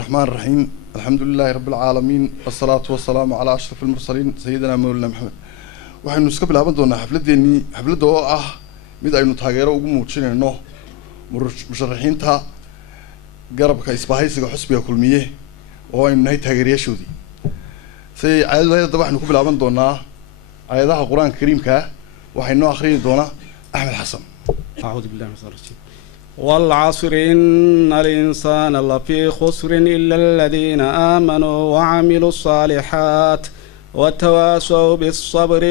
الرحمن الرحيم الحمد لله رب العالمين والصلاة والسلام على أشرف المرسلين سيدنا مولانا محمد waxaynu iska bilaaban doonaa xafladda oo ah mid aynu taageero ugu muujinayno musharaxiinta garabka isbahaysiga xusbiga kulmiye oo aynu nahay taageerayaashoodii say caadada waxaynu ku bilaaban doonaa aayadaha quraanka kariimka waxaynu akhriin doonaa Axmed Xasan أعوذ بالله من الشيطان الرجيم والعصر إن الإنسان لفي خسر إلا الذين آمنوا وعملوا الصالحات وتواصوا بالصبر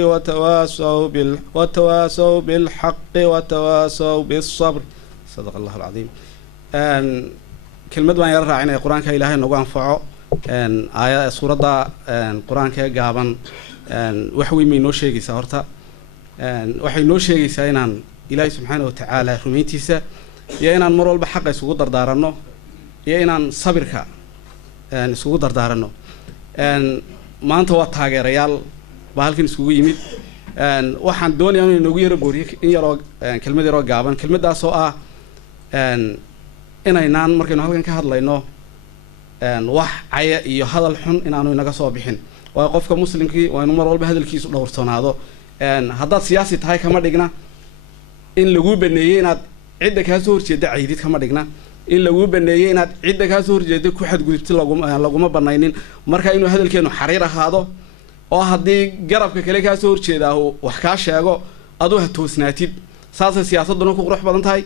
وتواصوا بالحق وتواصوا بالصبر صدق الله العظيم. كلمة ما يرى عين القرآن كإلهي نقول فعو آية سورة القرآن كجابن وحوي من نوشيجي سهرتا وحي نوشيجي سينان إلهي سبحانه وتعالى رميتيسا يا إنان مرول بحق يسوق دردارنو يا إنان صبرك يسوق دردارنو ما أنت وقتها ريال بهالكن يسوق يميت waxaan doonayaa inuu nagu yaro gooriyo in yaro kelmad yaro gaaban kelmadaas oo ah inaynaan markaynu halkan ka hadlayno wax caya iyo hadal xun inaanu inaga soo bixin waa qofka muslimkii waa inuu mar walba hadalkiisu dhowrsanaado haddaad siyaasi tahay kama dhigna in lagu baneeyay inaad cidda ka soo horjeeda ciidid kama dhigna in lagu baneeyay inaad cidda ka soo horjeeda ku xadgudubti laguma banaynin marka inuu hadalkeenu xariir ahaado oo haddii garabka kale ka soo horjeedaa wax ka sheego adoo ha toosnaatid saasa siyaasaduna ku qurux badan tahay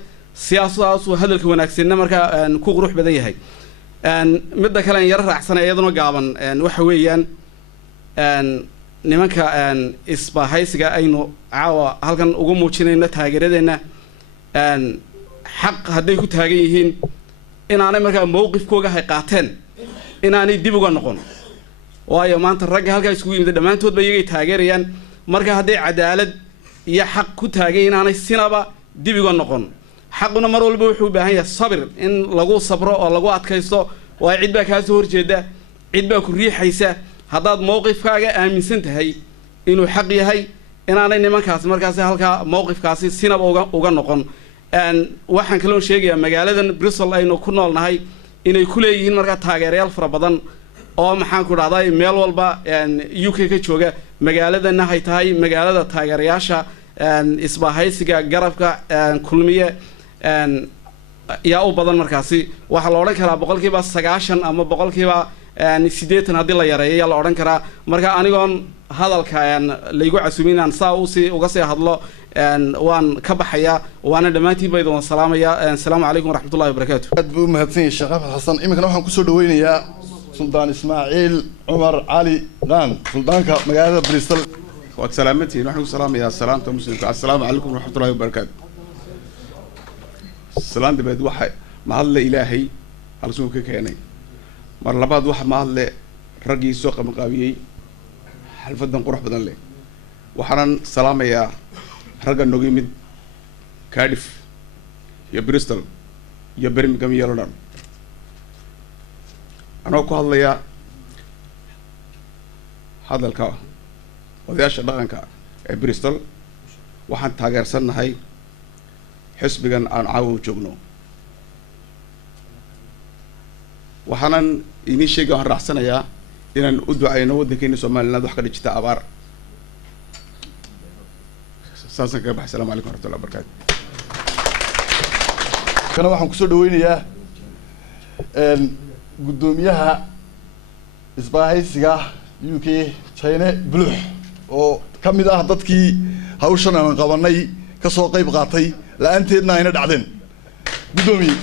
siyaasadaas hadalka wanaagsanna marka ku qurux badan yahay midda kale yar raacsan iyaduna gaaban waxa weeyaan nimanka isbahaysiga aynu caawa halkan ugu muujinayna taageeradeena xaq hadday ku taagan yihiin inaanay markaa mowqifkooga hay qaateen inaanay dib uga noqon waayo maanta ragga halkaa isugu yimid dhammaantoodba iyagay taageerayaan marka hadday cadaalad iyo xaq ku taagay inaanay sinaba dib uga noqon xaquna mar walba wuxuu u baahan yahay sabir in lagu sabro oo lagu adkaysto waa cid baa kaa soo horjeeda cid baa ku riixaysa haddaad mowqifkaaga aaminsan tahay inuu xaq yahay inaanay nimankaasi markaasi halkaa mowqifkaasi sinaba uga noqon waxaan kaloo sheegayaa magaaladan Bristol aynu ku noolnahay inay ku leeyihiin markaa taageerayaal fara badan oo maxaan ku dhahday meel walba UK ka jooga magaaladana hay tahay magaalada taageerayaasha isbahaysiga garabka kulmiye yaa u badan markaasi waxa la oran karaa boqolkiiba 90 ama boqolkiiba 80 hadii la yareeyo la oran karaa marka anigoon hadalka laygu casuuminaan saa uga sii hadlo waan ka baxaya waana dhamaantiin baydan salaamaya assalaamu alaykum waraxmatullaahi wabarakaatuh aad buu mahadsan yahay Sheekh Axmed Xasan imikana waxaan ku soo dhaweynayaa سلطان إسماعيل عمر علي غان سلطانك مقالة بريستل وسلامتي نحن سلام يا سلام مسلم السلام عليكم ورحمة الله وبركاته السلام ده بعد واحد محل إلهي على سوق كياني مر لبعض واحد محل رجي سوق مقاوي حلف الدم قرح بدن لي وحنا سلام يا رجل نجيم كاريف يا بريستل يا برمنغهام يا لندن أنا أقول لك هذا الكا وذاش دقنك بريستول waxaan taageersanahay xisbigan aan caawa joogno waxaan inii sheegay aan raacsanayaa inaan u ducayno wadankeena Soomaaliland wax ka dhigta abaar saasan ka baxay salaamu alaykum warahmatullahi wabarakatuh kana waxaan ku soo dhaweynayaa gudoomiyaha isbahaysiga UK China Blue oo kamid ah dadkii hawshan aan qabanay ka soo qayb qaatay la'aanteedna ayna dhacdeen gudoomiye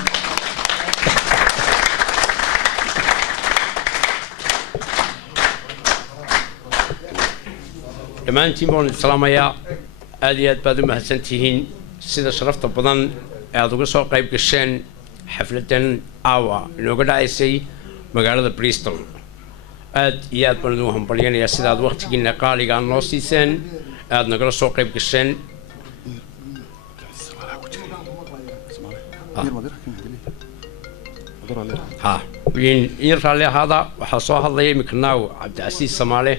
dhammaantiin baan salaamayaa aad iyo aad baad u mahadsantihiin sida sharafta badan ee aad uga soo qayb gasheen xafladan caawa inooga dhacaysay magaalada Bristol aad iyo aad baan ugu hambalyeynaya sida aad waqtigiina qaaliga noo siiseen aad nagala soo qayb gasheen in raalli ahaada waxaa soo hadlaya imiknaaw Cabdicasiis Samaale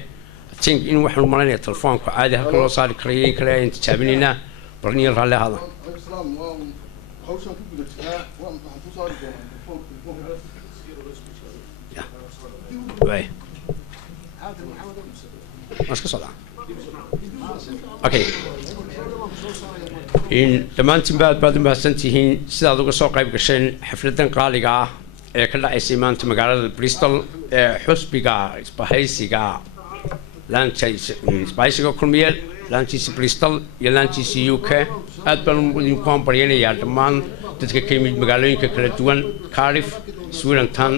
think in waxaan malaynayaa telefoonka caadi halka loo saari karayo in kale aan tijaabinaynaa bal in raalli ahaada way maska socda okay in dhammaantiin baad u mahadsantihiin sidaad uga soo qayb gasheen xafladan qaaliga ah ee ka dhacaysay maanta magaalada Bristol ee xusbiga isbahaysiga isbahaysiga kulmiye laantiisa Bristol iyo laantiisa UK aad baan idinku hambalyaynayaa dhammaan dadka ka yimid magaalooyinka kala duwan Cardiff Swindon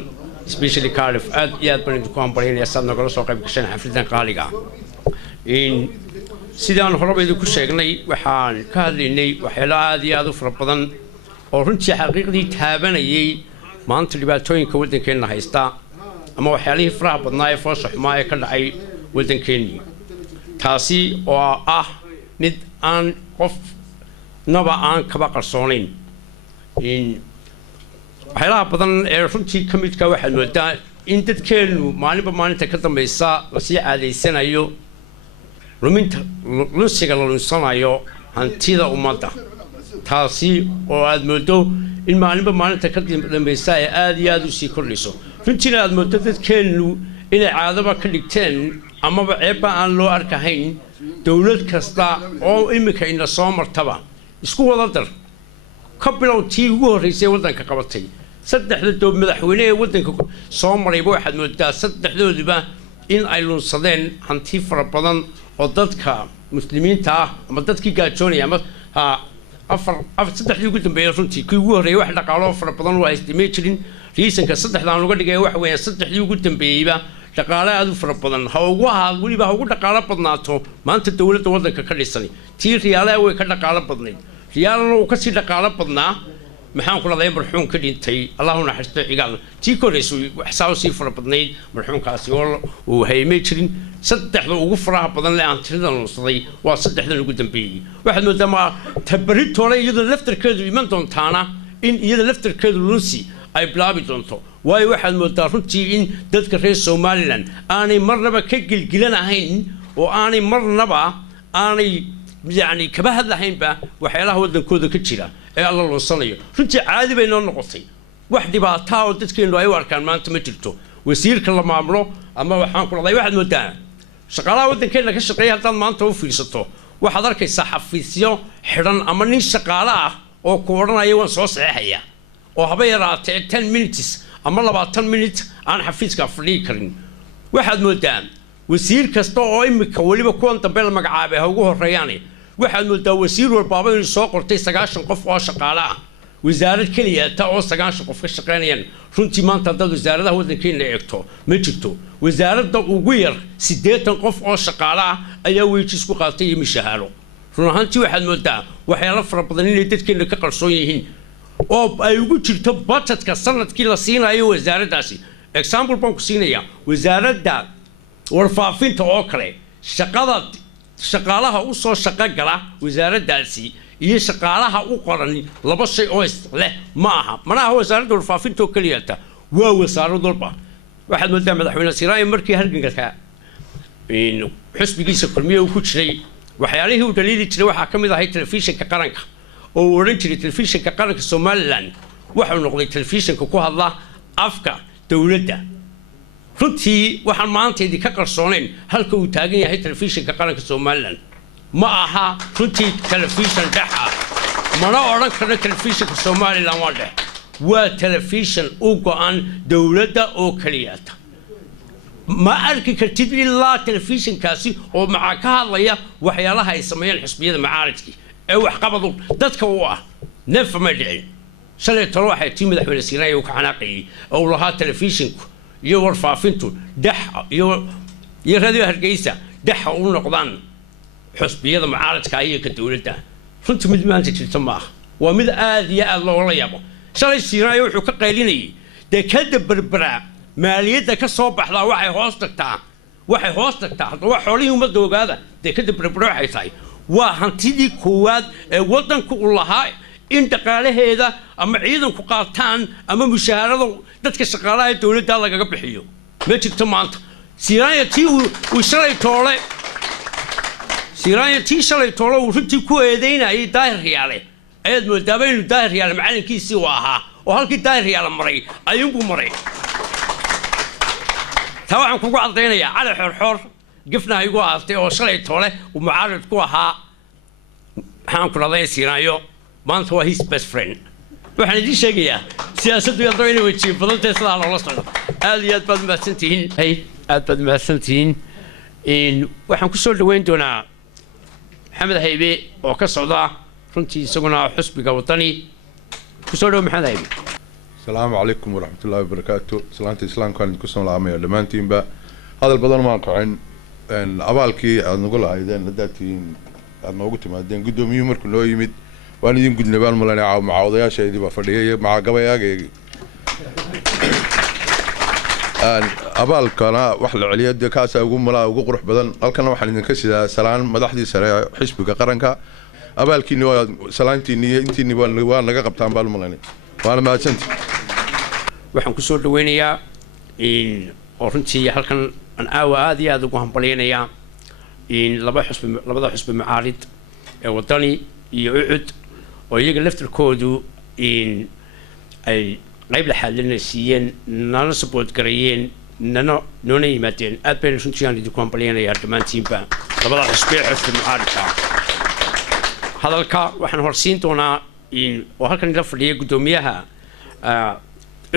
especially Cardiff aad iyo aad baan idinku hambalyaynayaa saad nagala soo qayb gasheen xafladan qaaliga in sidaan horeba idinku sheegnay waxaan ka hadlaynay waxyaalo aad iyo aad u fara badan oo runtii xaqiiqdii taabanayay maanta dhibaatooyinka waddankeena haysta ama waxyaalihii faraha badnaa ee foosha xumaa ee ka dhacay waddankeennii taasi oo ah mid aan qofnaba aan kaba qarsoonayn waxyaalaha badan ee runtii ka midka waxaad moodaa in dadkeennu maalinba maalinta ka dambaysa lasii caadaysanayo lunsiga la lunsanayo hantida ummadda taasi oo aad moodo in maalinba maalinta ka dambaysa ay aad iyo aad u sii kordhayso runtiina aad moodo dadkeennu inay caadaba ka dhigteen amaba ceebba aan loo arkahayn dowlad kasta oo iminka ina soo martaba isku wada dar ka bilow tii ugu horreysay waddanka qabatay saddexda madaxweyne ee waddanka soo marayba waxaad moodaa saddexdooduba in ay lunsadeen hanti fara badan oo dadka muslimiinta ah ama dadkii gaajoonaya ama saddexdii ugu dambeeyay runtii kii ugu horreeyay wax dhaqaalo fara badan oo haystay ma jirin riisanka saddexdaan uga dhigay wax weeyaan saddexdii ugu dambeeyayba dhaqaale aad u fara badan ha ugu ahaad weliba ha ugu dhaqaalo badnaato maanta dowladda waddanka ka dhisani tii riyaalaha way ka dhaqaalo badnayd riyaalana uu kasii dhaqaalo badnaa maxaan ku leedahay marxuum ka dhintay allahu naxariisto cigaal tii koreysay waxsaaw sii fara badnayd marxuumkaasi oo uu haymay jirin saddexda ugu faraha badan ee aan tirada lunsaday waa saddexdan ugu dambeeyay waxaad moodaa ma tabaritoole iyadoo laftarkeedu iman doontaana in iyada laftarkeedu lunsi ay bilaabi doonto waayo waxaad moodaa runtii in dadka reer Somaliland aanay marnaba ka gilgilanahayn oo aanay marnaba aanay يعني كبه هذا هين با وحيله ودن كودا كتيرا إيه الله لوصلني رنتي عادي بيننا نقطي واحد باتاو تذكرين لو أيوة كان ما أنت متلتو ويصير كل ما عمره أما وحنا كل ضي واحد مدان شغالة ودن كنا كشقية هذا ما أنت وفي سطو وحضرك الصحفيسيو حرن أمني شغالة أو كورنا أيوة صوص عهية أو هبيرات 10 minutes أما الله بعد 10 minutes أنا حفيز كفريكرين واحد مدان وسير كستو أو إمك ولي بكون تبين المقعبة هو الرياني واحد من الوسير والبابا من السوق ورتي سجاش نقف وشقالة وزارة كلية تأو سجاش نقف الشقانيين شنتي ما أنت تدل وزارة هو ذكين لعكتو مجتو وزارة دوغير سديت نقف وشقالة أيوة يجسكو قاتي مشهالو شنو هنتي واحد من ده وحيالف ربضنين اللي تذكين لك قرصويين أو أيوة تجتب باتت كسرت كلا سينا أيوة وزارة داسي example بانكو سينيا وزارة دا warfaafinta oo kale shaqaalaha u soo shaqo gala wasaaraddaasi iyo shaqaalaha u qoran laba shay oo leh ma aha manaha wasaaradda warfaafinta oo kaliya ta waa wasaarad walba waxaad moodaa madaxweyne Siraayo markii halganka in xisbigiisa kulmiye uu ku jiray waxyaalihii uu dhaliili jiray waxaa ka mid ahay telefishinka qaranka oo uu oran jiray telefishinka qaranka Somaliland wuxuu noqday telefishinka ku hadla afka dowladda runtii waxaan maanta idinka qarsoonayn halka uu taagan yahay telefishinka qaranka Somaliland ma aha runtii telefishin dhaxa mana oran karno telefishinka Somaliland waa dhex waa telefishin u go'an dowladda oo kaliyata ma arki kartid ilaa telefishinkaasi oo macaa ka hadlaya waxyaalaha ay sameeyeen xisbiyada macaaridkii ee wax qabadu dadka u ah neef ma dhicin shalay talo waxay tii madaxweyne Siraayo ka xanaaqay oo lahaa telefishinku iyo warfaafintu dhax iyo radio Hargeysa dhax u noqdaan xisbiyada mucaaradka iyo ka dawladda runtii mid maanta jirta ma aha waa mid aad iyo aad loola yaabo shalay Siraayo wuxuu ka qaylinayay dekada berbera maaliyadda ka soo baxdaa waxay hoos tagtaa hadda wax xoolihii ummadda ogaada dekada berbera waxay tahay waa hantidii koowaad ee waddanku u lahaa in dhaqaalaheeda ama ciidanku qaataan ama mushaharada dadka shaqaalaha ee dawladda lagaga bixiyo ma jirto maanta Siraayo tii uu shalay toole uu runtii ku eedeynayay daahir riyaale ayaad moodaaba inuu daahir riyaale macalinkiisii u ahaa oo halkii daahir riyaale maray ayuunbuu maray waxaan kugu cadaynayaa cali xorxor gifna igu aastay oo shalay toole uu mucaarid ku ahaa waxaan ku raday siinaayo maanta waa his best friend waxaan idin sheegayaa siyaasaddu yadoo inay wajiin badantahay sidaa loola socdo aad iyo aad baad mahadsantihiin aad baad mahadsantihiin waxaan ku soo dhaweyn doonaa maxamed haybe oo ka socda runtii isaguna xusbiga wadani ku soo dhawo maxamed haybe السلام عليكم ورحمة الله وبركاته. سلامة الإسلام كانت كسم العامية لمانتين با هذا البدن ما قعن إن أبالكي نقول عايدين لداتين أنا قلت ما دين قدوم يومر كله يمد وأنا دين قد نبال ملنا عاو معاوضة شيء دي بفريه مع قبايا جي أبالك أنا وحل عليا دي كاسة أقول ملا أقول روح بدن ألكنا وحل نكسي سلام مدحدي سريع حسب كقرنك أبالكي نوا سلامتي ني أنتي نبال نجا قبتان بالملنا وأنا ما أنت waxaan ku soo dhaweynayaa oo runtii halkan aan aad iyo aad ugu hambaleynayaa labada xusbi macaarid ee wadani iyo ucud oo iyaga laftirkoodu ay qayb la xalinaysiiyeen nana support gareeyeen noona yimaadeen aad bayna runtii aan idinku hambaleynayaa dhammaantiinba labada xusbi macaaridka hadalka waxaan horsiin doonaa oo halkan ila fadhiya guddoomiyaha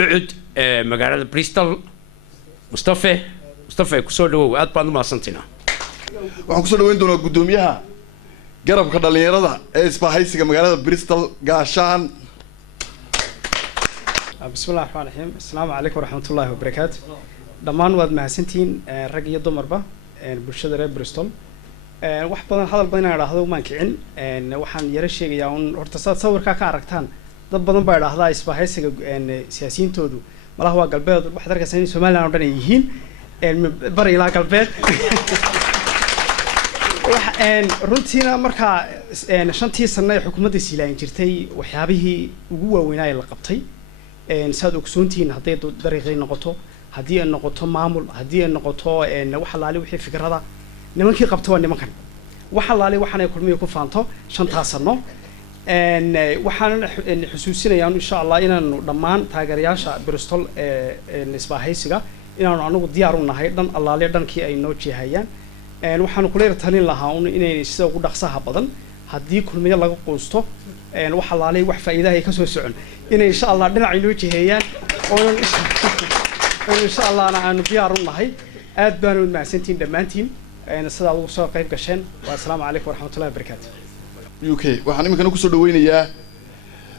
ucud magaalada Bristol Mustafa ku soo dhawow aad baan u mahadsantahay waxaan ku soo dhaweyn doonaa guddoomiyaha garabka dhalinyarada ee isbahaysiga magaalada Bristol gaashaan bismillaahir rahmaanir rahiim assalaamu calaykum waraxmatullaahi wabarakaatuh dhammaan waad mahadsantihiin rag iyo dumarba bulshada reer Bristol wax badan hadal badan aan raahdo ma kicin waxaan yara sheegayaa un horta sawirka ka aragtaan dad badan baa dhahdaa isbahaysiga siyaasiyiintoodu malaha waa galbeed waxaad arkaysaa in Soomaaliland oo dhan ay yihiin bari ilaa galbeed runtiina markaa shantii sano ee xukuumadda Siilaan jirtay waxyaabihii ugu waaweynaa ee la qabtay saad ogsoontihiin hadday dariiqay noqoto haddii ay noqoto maamul haddii ay noqoto wax alaali wixii fikrada nimankii qabto waa nimankan wax alaali waxaan ay kulmiyo ku faanto shantaa sano waxaan xusuusinayaa insha Allah inaanu dhammaan taageerayaasha Bristol isbahaysiga inaanu anagu diyaar u nahay dhan allaale dhankii ay noo jeehayaan waxaan ku leeyahay talin lahaa inay sida ugu dhaqsaha badan haddii kulmiye laga quusto wax allaale wax faa'iido ay ka soo socon inay insha Allah dhinac inoo jeehayaan oo insha Allah aanu diyaar u nahay aad baan u mahadsantiin dhammaantiin sida ugu soo qayb gasheen wa assalaamu calaykum waraxmatullaahi wabarakaatuh UK waxaan iminkana ku soo dhaweynayaa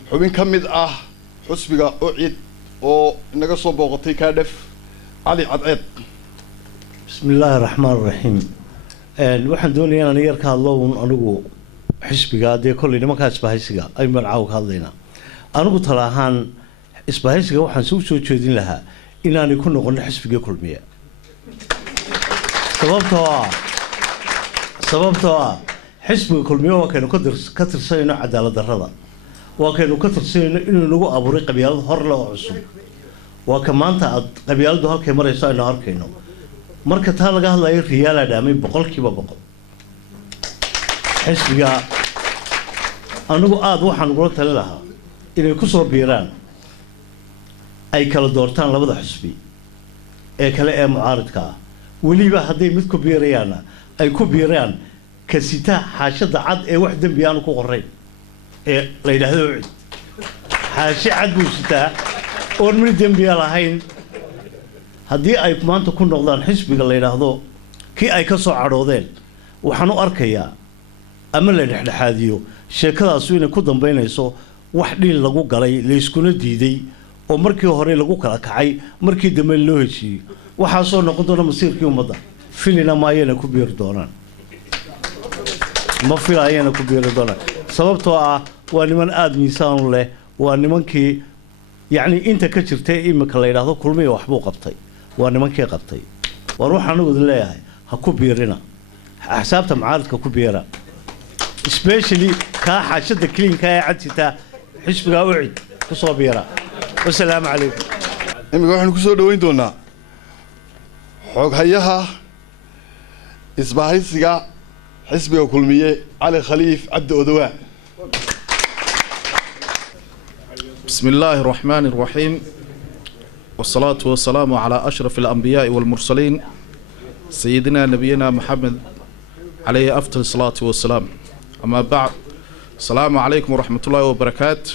xubin ka mid ah xusbiga ucid oo inaga soo booqatay Cardiff cali cadceed bismillaahir rahmaanir rahiim waxaan doonayaa inaan yar ka hadlo anigu xisbiga de kulli nimanka isbahaysiga ay magacaaw ka hadlayna anigu tala ahaan isbahaysiga waxaan soo jeedin lahaa inaan ku noqono xisbiga kulmiye sababtoo xisbiga kulmiye waa kaynu ka tirsanayno cadaalad darrada waa kaynu ka tirsanayno inuu nagu abuuray qabyaalad hor leh oo cusub waa ka maanta aad qabyaaladu halkay marayso aynu arkayno marka taa laga hadlayo riyaal dhaamay 100% xisbiga anigu aad waxaan ugu tali lahaa inay ku soo biiraan ay kala doortaan labada xisbi ee kale ee mucaaradka waliba hadday mid ku biirayaan ay ku biiraan kasita xaashada cad ee wax dambi aan ku qorayn ee la yiraahdo xaashi cad buu sitaa oo mid dambi lahayn haddii ay maanta ku noqdaan xisbiga la yiraahdo kii ay ka soo caroodeen waxaan u arkayaa ama la dhexdhexaadiyo sheekadaas inay ku dambeynayso wax dhiil lagu galay la iskuna diiday oo markii hore lagu kala kacay markii dambe loo heshiiyay waxa soo noqon doona masiirkii ummadda filina ma ayana ku biir doonaan ma filayana ku biir doonaan sababtoo ah waa niman aad miisaan leh waa nimankii yani inta ka jirtay imika la yiraahdo kulmiye waxbuu qabtay waa nimankii qabtay war waxaan ugu leeyahay ha ku biirina حسابته معارضك كبيرة especially كحاشد كلين كعدتها حسب قاعد كصوبيرة والسلام عليكم. إمي واحد كسر دوين دونا حق هيها إصباحي سجى حسب كلمية علي خليف عبد أدواء. بسم الله الرحمن الرحيم. والصلاة والسلام على أشرف الأنبياء والمرسلين سيدنا نبينا محمد عليه أفضل الصلاة والسلام. أما بعد، السلام عليكم ورحمة الله وبركاته.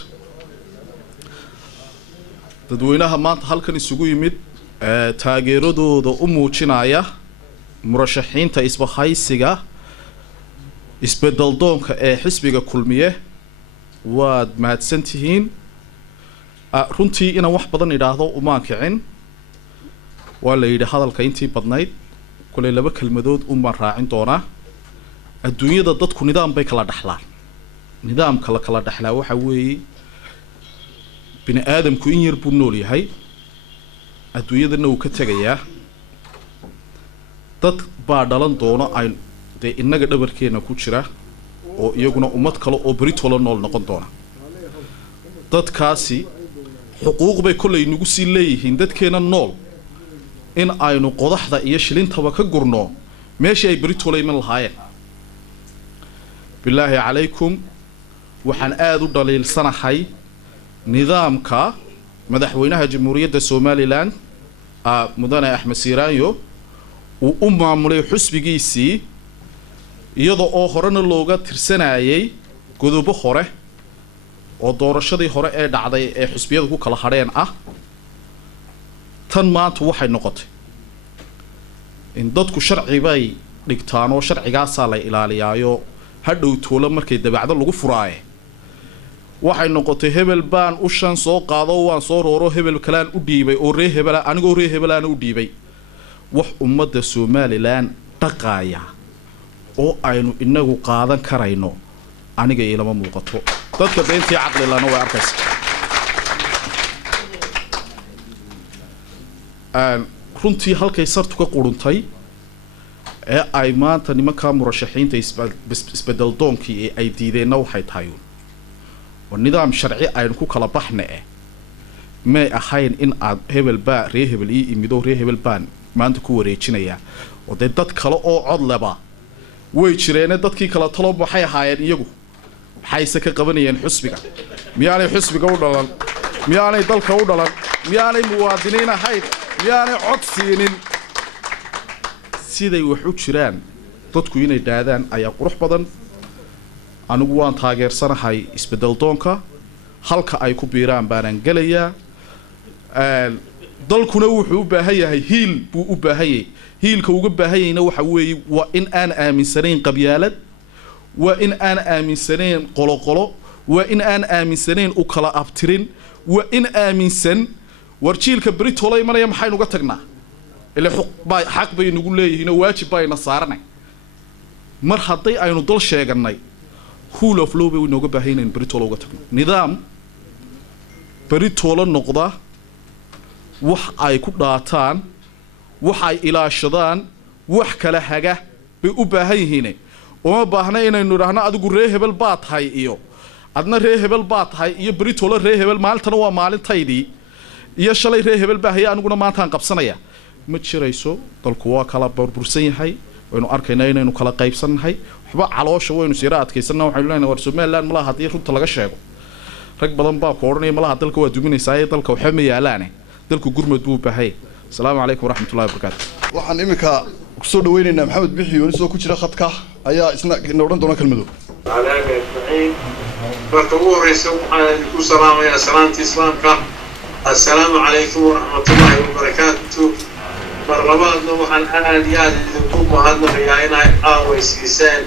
dadweynaha maanta halkan isugu yimid taageeradooda u muujinaya murashaxiinta isbahaysiga isbeddeldoonka ee xisbiga kulmiye waad mahadsantihiin. runtii inaan wax badan idhaahdo umaan kicin, waa la yidhi hadalka intii badnayd kuley 2 kelmadood umaan raacin doonaa. adduunyada dadku nidaam bay kala dhaxlaan. nidaamka la kala dhaxlaa waxa weeye bini aadamku in yar buu nool yahay, adduunyadana uu ka tegayaa. dad baa dhalan doona ay dee innaga dhabarkeena ku jira oo iyaguna ummad kale oo beritola nool noqon doona. dadkaasi xuquuq bay kollay nagu sii leeyihiin dadkeena nool in aynu qodaxda iyo shilintaba ka gurno meeshii ay beritola iman lahaayeen. bilaahi calaykum, waxaan aada u dhaliilsanahay nidaamka madaxweynaha jamhuuriyadda somalilan mudane axmed siiraanyo uu u maamulay xusbigiisii iyada oo horena looga tirsanayay godobo hore oo doorashadii hore ee dhacday ee xusbiyadu ku kala hadheen ah. tan maanta waxay noqotay in dadku sharci bay dhigtaan oo sharcigaasaa la ilaaliyaayo hadhow toolo markay dabacdo lagu furaaye waxay noqotay hebel baan u shan soo qaado waan soo rooro hebel kalaan u dhiibay oo ree hebela anigoo ree hebelaana u dhiibay. wax ummadda somalilan dhaqaaya oo aynu inagu qaadan karayno aniga ilama muuqato. dadka beentii caqli lana way arkaysa. runtii halkay sartu ka quruntay ee ay maanta nimanka murashaxiinta isbedeldoonkii ee ay diideenna waxay tahay nidaam sharci aynu ku kala baxna may ahayn in aad hebel baa ree hebel ii imido ree hebel baan maanta ku wareejinaya oo dee dad kale oo cod leba way jireene dadkii kala talo waxay ahaayeen iyagu maxayse ka qabanayeen xusbiga. miyaanay xusbiga u dhalan, miyaanay dalka u dhalan, miyaanay muwaadiniin ahayn, miyaanay cod siinin. siday wax u jiraan dadku inay dhaadaan ayaa qurux badan. anigu waan taageersanahay isbedeldoonka, halka ay ku biiraan baanaan gelayaa. dalkuna wuxuu u baahan yahay hiil buu u baahan yahay. hiilka uga baahan yahayna waxa weeye waa in aan aaminsanayn qabyaalad, waa in aan aaminsanayn qoloqolo, waa in aan aaminsanayn u kala abtirin, waa in aaminsan war jiilka beritola imanaya maxaynu uga tagnaa ile xaq bay nagu leeyihiinoo waajib bayna saaranay. mar hadday aynu dal sheeganay rule of law bay inooga baahan yahay in beritola uga tagno. nidaam beritola noqda wax ay ku dhaataan, wax ay ilaashadaan, wax kala haga bay u baahan yihiin. uma baahna inaynu idhaahno adigu ree hebel baa tahay iyo adna ree hebel baa tahay iyo beritola ree hebel, maalintana waa maalintaydii iyo shalay ree hebel baa haya aniguna maantaan qabsanaya. ma jirayso. dalku waa kala burbursan yahay, waynu arkaynaa inaynu kala qaybsannahay. waxba caloosha waynu sira adkaysanaa. waxaynu leenahay war somaliland malaha haddii runta laga sheego rag badan baa ku odhanaya malaha dalka waa duminaysaa ee dalka waxba ma yaalaane dalku gurmad buu baahay. asalaamu calaykum waraxmatullahi wabarakaatu. waxaan iminka kusoo dhaweynaynaa maxamed bixi oo soo ku jira khadka ayaa isna odhan doona kelmado. علامة إسماعيل مركبوه رئيس وحنا سلام يا سلامة إسلامك. السلام عليكم ورحمة الله وبركاته. مرلباتنا وحن آليات الذكوب وهذا رياينا ويسيسان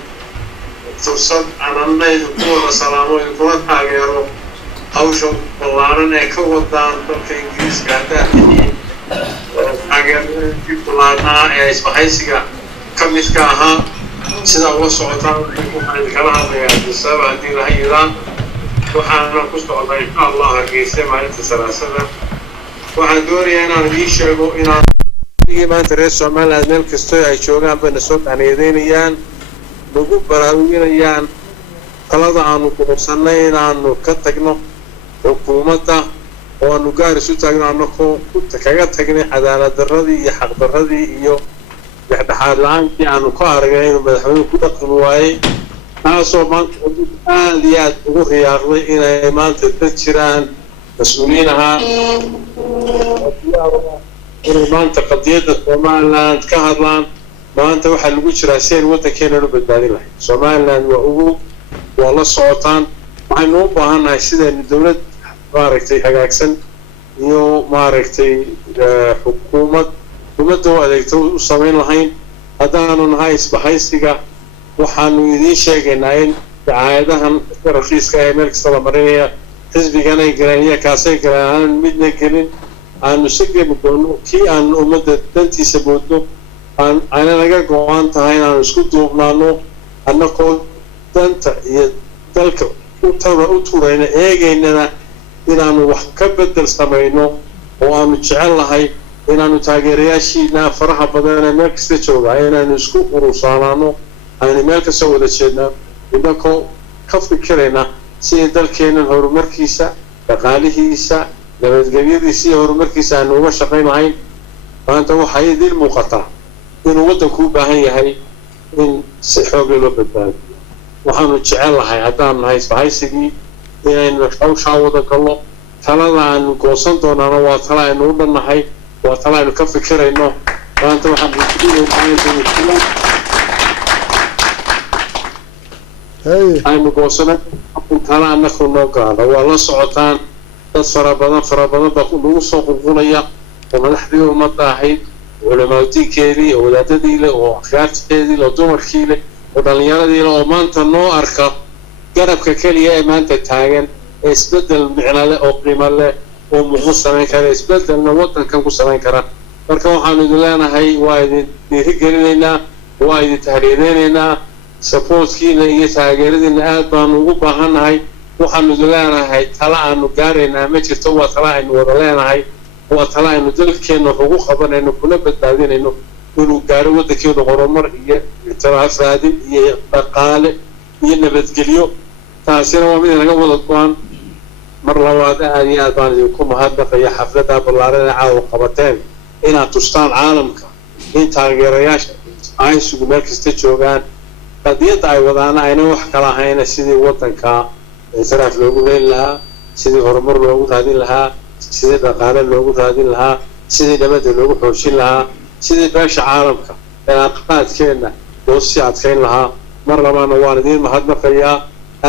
توصل عن النيل كورة سلامة يكون حاجيرو أوشو بلارنا كودان بلك إنجليز قاعدة حاجيرو بلارنا إسماعيل كمسكاها sida uga socotaan waxaan kala hadlayaa sabab hadii la hayran waxaan ku socdaa in Allah geesay maalinta salaasada. waxaan doonayaa inaan idin sheego inaan maanta reer Soomaaliland meel kasta ay joogaan bana soo taneedeynayaan lagu baraarujinayaan talada aanu kuxsanay inaanu ka tagno xukuumadda oo aanu gaar isu taagno annagoo kaga tagnay cadaalad darradii iyo xaq darradii iyo dhexdhexaad la'aankii aanu ka aragnay inuu madaxweynuhu ku dhaqmi waayey. taasoo maanta aad iyo aad ugu riyaaqday inay maanta dad jiraan mas-uuliyiin ahaa diyaar inay maanta qadiyadda somaliland ka hadlaan maanta waxaa lagu jiraa si aynu waddankeena u badbaadin lahay somaliland waa la socotaan waxaynu u baahannahay sidaynu dowlad maaragtay hagaagsan iyo maaragtay xukuumadda u adeegto u samayn lahayn haddaanu nahay isbahaysiga waxaanu idiin sheegaynaa in dacaayadahan rafiiska ee meel kasta la marinaya xisbiganay galeen iyo kaasay galeen aanan midna gelin aanu si geli doono kii aanu ummadda dantiisa boodno ayna naga go-aan tahay inaanu isku duubnaano annagoo danta iyo dalka u turayna eegaynana inaanu wax ka bedel samayno oo aanu jecel lahay inaanu taageerayaashiina faraha badan ee meel kasta jooga inaanu isku urursaanaano aynu meel kasta wada jeednaa innagoo ka fikirayna sidii dalkeennan horumarkiisa dhaqaalihiisa nabadgelyadiisa iyo horumarkiisa aanu uga shaqayn lahayn maanta waxay idiin muuqataa inuu waddanku u baahan yahay in si xooga loo badbaadiyo waxaanu jecel lahay haddaan nahay isbahaysigii inaynu hawshaa wada gallo talada aanu goosan doonaana waa tala aynu u dhannahay waa tala aynu ka fikirayno maanta aynu goosanay tala annaku noo gaadho waa la socotaan dad fara badan baa nagu soo qulqulaya oo madaxdii ummadda ahayd culamaauddiinkeedii oo wadaadadii leh oo akhyaarteedii leh oo dumarkii leh oo dhallinyaradii leh oo maanta noo arka garabka keliya ee maanta taagan ee isbeddel micno leh oo qiimo leh oo muxuu samayn kara isbeddelna waddankan ku samayn kara marka waxaanu idin leenahay waa idin dhiirigelinaynaa waa idin tahriideynaynaa supportkiina iyo taageeradiina aad baanu ugu baahannahay waxaanu idin leenahay tala aanu gaaraynaa ma jirto waa tala aynu wada leenahay waa tala aynu dalkeenna wax ugu qabanayno kuna badbaadinayno inuu gaaro waddankeenu horumar iyo ictiraaf raadin iyo dhaqaale iyo nabadgelyo taasina waa mid inaga wada go-an mar labaad aad iyo aad baan idinku mahadnaqaya xafladda ballaaran ee caawa qabateen inaad tustaan caalamka in taageerayaasha aysugu meel kasta joogaan qadiyadda ay wadaana ayna wax kala ahayna sidii waddanka ictiraaf loogu heli lahaa sidii horumar loogu raadin lahaa sidii dhaqaale loogu raadin lahaa sidii nabadda loogu xoojin lahaa sidii beesha caalamka cilaaqaadkeenna loo sii adkayn lahaa mar labaadna waan idiin mahadnaqayaa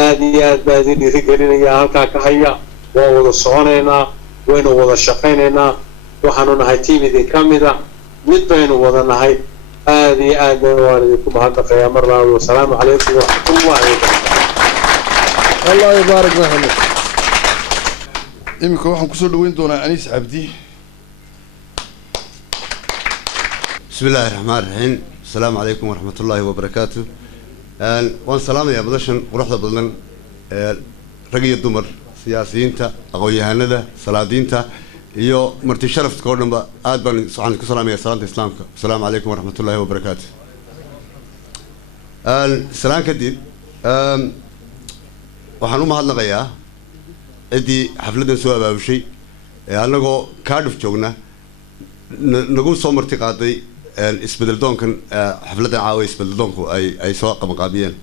aad iyo aad baa idiin dhiirigelinayaa halkaa ka haya waa wada soconaynaa waynu wada shaqaynaynaa waxaanu nahay tiim idinka mida mid baynu wada nahay aad iyo aadna waan idinku mahadnaqayaa mar labaad wasalaamu calaykum waraxmatullahi wabarakaatu allah yubaarak maxamed iminka waxaan kusoo dhaweyn doonaa aniis cabdi بسم الله الرحمن الرحيم السلام عليكم ورحمة الله وبركاته وان سلام يا بدشن ورحمة بدلن رجي الدمر سياسيين تا أقوياء هندا سلادين تا يو مرتي شرف تكونن با آدبان سبحانك سلام يا سلام الإسلام السلام عليكم ورحمة الله وبركاته السلام كدير وحنو مهلا غيا ادي حفلة سوا بوشي أنا جو كاردف جونا نقول صوم ارتقاطي isbedel doonkan xafladdan caawa isbedel doonku ay soo qabanqaabiyeen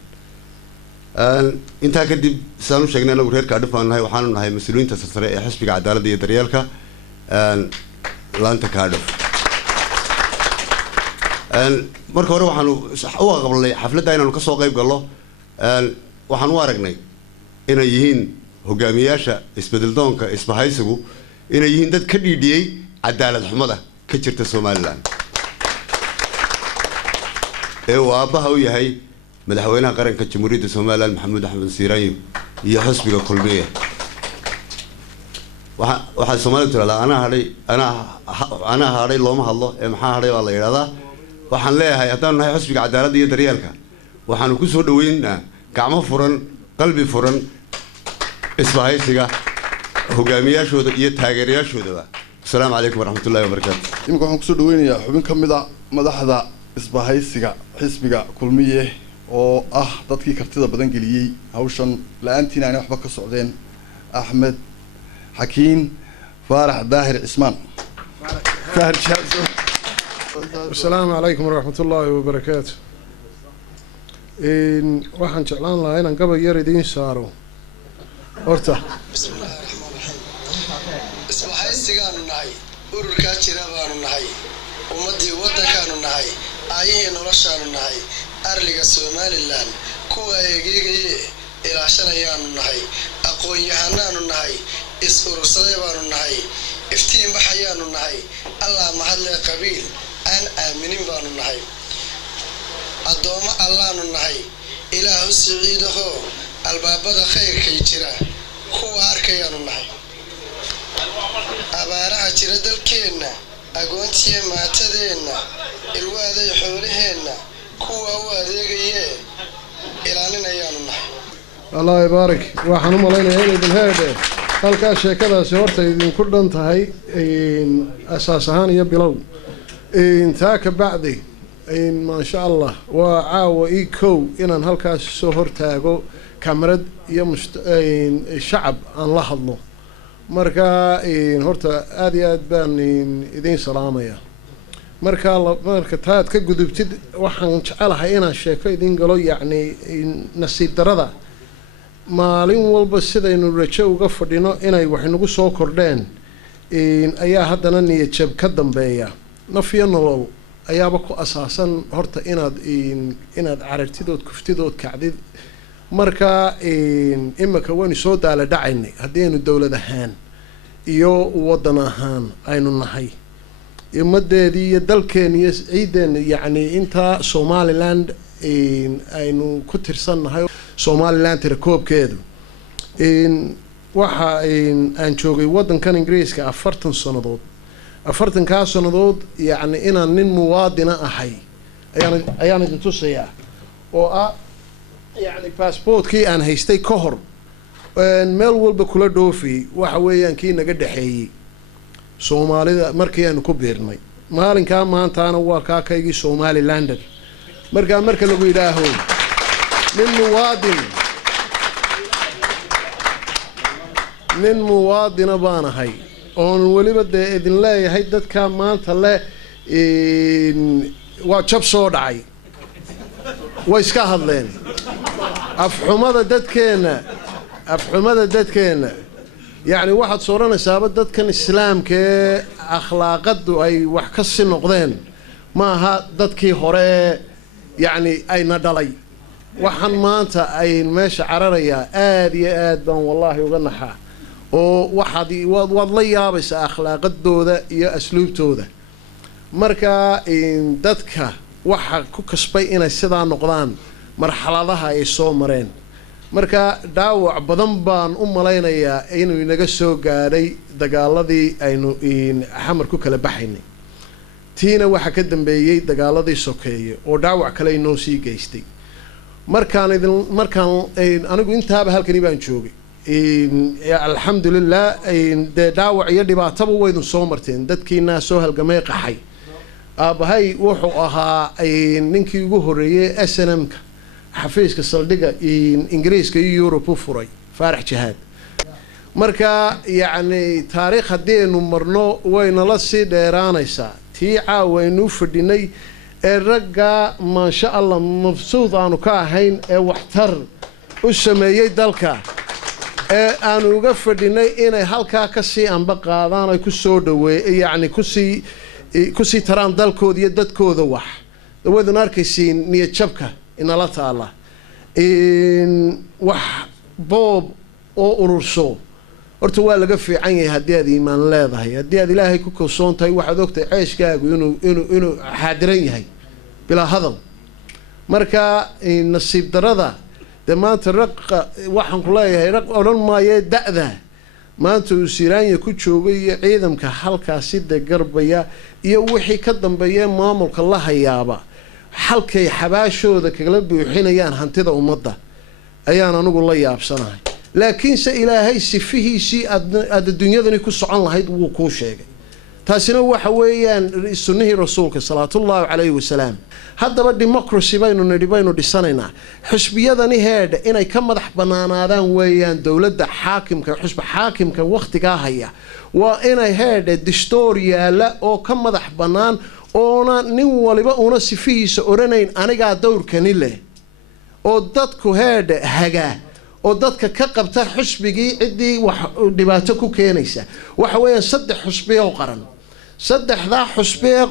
intaa kadib sidaan u sheegnay anagu reer Cardiff aan nahay waxaanu nahay mas-uuliyiinta sare ee xisbiga cadaaladda iyo daryeelka laanta Cardiff marka hore waxaanu u qabanay xafladda inaanu ka soo qayb galno waxaan u aragnay inay yihiin hogaamiyaasha isbedel doonka isbahaysigu inay yihiin dad ka dhiidhiyey cadaalad xumada ka jirta Somaliland ee uu aabaha u yahay madaxweynaha qaranka jamhuuriyadda Somaliland Maxamed Axmed Siiraanyo iyo xisbiga kulmiye waxa Soomaalidu tiraahdaa ana hadhay looma hadlo ee maxaa hadhay waa la yiraahdaa waxaan leeyahay haddaan nahay xisbiga cadaaladda iyo daryeelka waxaanu ku soo dhaweynaa gacmo furan qalbi furan isbahaysiga hogaamiyaashooda iyo taageerayaashooda السلام عليكم ورحمة الله وبركاته. يمكن waxaan kusoo dhaweynaya xubin kamida madaxda isbahaysiga xisbiga kulmiye oo ah dadkii kartida badan geliyay hawshan la'aantiina ay waxba ka socdeen Axmed Xakiin Faarax Daahir Ismaan. السلام عليكم ورحمة الله وبركاته. waxaan jeclaan lahaa inaan gabay yar idiin saaro horta isbahaysigaanu nahay ururkaa jira baanu nahay ummaddii waddankaanu nahay aayihii noloshaanu nahay arliga somalilan kuwa eegeegaye ilaashanayaanu nahay aqoon-yahanaanu nahay is-urursaday baanu nahay iftiin baxayaanu nahay allah mahadlee qabiil aan aaminin baanu nahay addoommo allaanu nahay ilaahu siciidahoo albaabada khayrkay jira kuwa arkayaanu nahay abaaraha jira dalkeenna agoontiya maatadeenna ilwaaday xoolaheenna kuwa u adeegayee ilaalinayaanu nahay allah ibaarik waxaan u malaynayaa in idin heedhe halkaa sheekadaasi horta idinku dhan tahay asaas ahaan iyo bilow taa ka bacdi maasha allah waa caawa ii kow inaan halkaas soo hortaago kamarad iyo shacab aan la hadlo marka horta aada iyo aad baan idiin salaamaya marka taad ka gudubtid waxaan jecelahay inaan sheeko idin galo yacni nasiib darada maalin walba sidaynu rajo uga fadhino inay wax nagu soo kordheen ayaa haddana niyad jab ka dambeeya naf iyo nolol ayaaba ku asaasan horta inaad carartidood kuftidood kacdid marka imika waynu soo daala dhacaynay haddii aynu dowlad ahaan iyo waddan ahaan aynu nahay ummadeedii iyo dalkeena iyo ciideena yacni intaa somaliland aynu ku tirsannahay somaliland tirakoobkeedu waxa aan joogay waddankan ingiriiska 40 sannadood 40kaa sannadood yacni inaan nin muwaadina ahay ayaan idin tusayaa oo ah yacni baasboortkii aan haystay ka hor meel walba kula dhoofiyey waxa weeyaan kii naga dhexeeyey soomaalida markii aanu ku biirnay maalinkaa maantaana waa kaakaygii somalilander markaa marka lagu yidhaaho nin muwaadina baan ahay oon weliba dee idin leeyahay dadkaa maanta le waa jab soo dhacay way iska hadleen afxumada dadkeenna yacni waxaad sooranaysaaba dadkan islaamka ee akhlaaqadu ay wax ka si noqdeen ma aha dadkii hore yacni ayna dhalay waxaan maanta ay meesha cararayaa aada iyo aad baan wallaahi uga naxaa oo waad la yaabaysaa akhlaaqadooda iyo asluubtooda marka dadka waxa ku kasbay inay sidaa noqdaan marxaladaha ay soo mareen marka dhaawac badan baan u malaynayaa inuu inaga soo gaadhay dagaaladii aynu xamar ku kala baxaynay tiina waxaa ka dambeeyey dagaaladii sokeeye oo dhaawac kale inoo sii geystay markaan anigu intaaba halkani baan joogay alxamdulilah dee dhaawac iyo dhibaataba waydun soo marteen dadkiinaa soo halgamay qaxay aabbahay wuxuu ahaa ninkii ugu horreeyey snmka xafiiska saldhigga ingiriiska iyo yurub u furay faarax jihaad marka yacni taariikh haddii aynu marno waynala sii dheeraanaysaa tii caawa aynu u fadhinay ee ragga maasha allah mabsuud aanu ka ahayn ee waxtar u sameeyey dalka ee aanu uga fadhinay inay halkaa kasii anba qaadaan ay kusoo dhaweey yacni kusii taraan dalkooda iyo dadkooda wax dawadun arkaysiin niyad jabka inala taala wax boob oo ururso horta waa laga fiican yahay haddii aad iimaan leedahay haddii aad ilaahay ku kalsoon tahay waxaad ogtahay ceeshkaagu inuu xaadiran yahay bilaa hadal marka nasiib darada dee maanta raqa waxaan ku leeyahay raq odhan maayee da-da maanta uu siraanya ku joogay iyo ciidamka halkaasi de garbaya iyo wixii ka dambeeya maamulka la hayaaba halkay xabaashooda kala buuxinayaan hantida ummadda ayaan anigu la yaabsanahay laakiinse ilaahay sifihiisii aad adduunyadani ku socon lahayd wuu kuu sheegay taasina waxa weeyaan sunnihii rasuulka salawaatullaahi calayhi wasalaam haddaba democracy baynu dhisanaynaa xusbiyadani heedha inay ka madax banaanaadaan weeyaan dowladda xaakimka xusba xaakimka wakhtigaa haya waa inay heedha distoor yaalla oo ka madax bannaan oona nin waliba una sifihiisa oranayn anigaa dowrkani leh oo dadku heedha hagaa oo dadka ka qabta xusbigii ciddii wax dhibaato ku keenaysa waxa weeyaan 3 xusbi oo qaran saddexdaa xusbi ee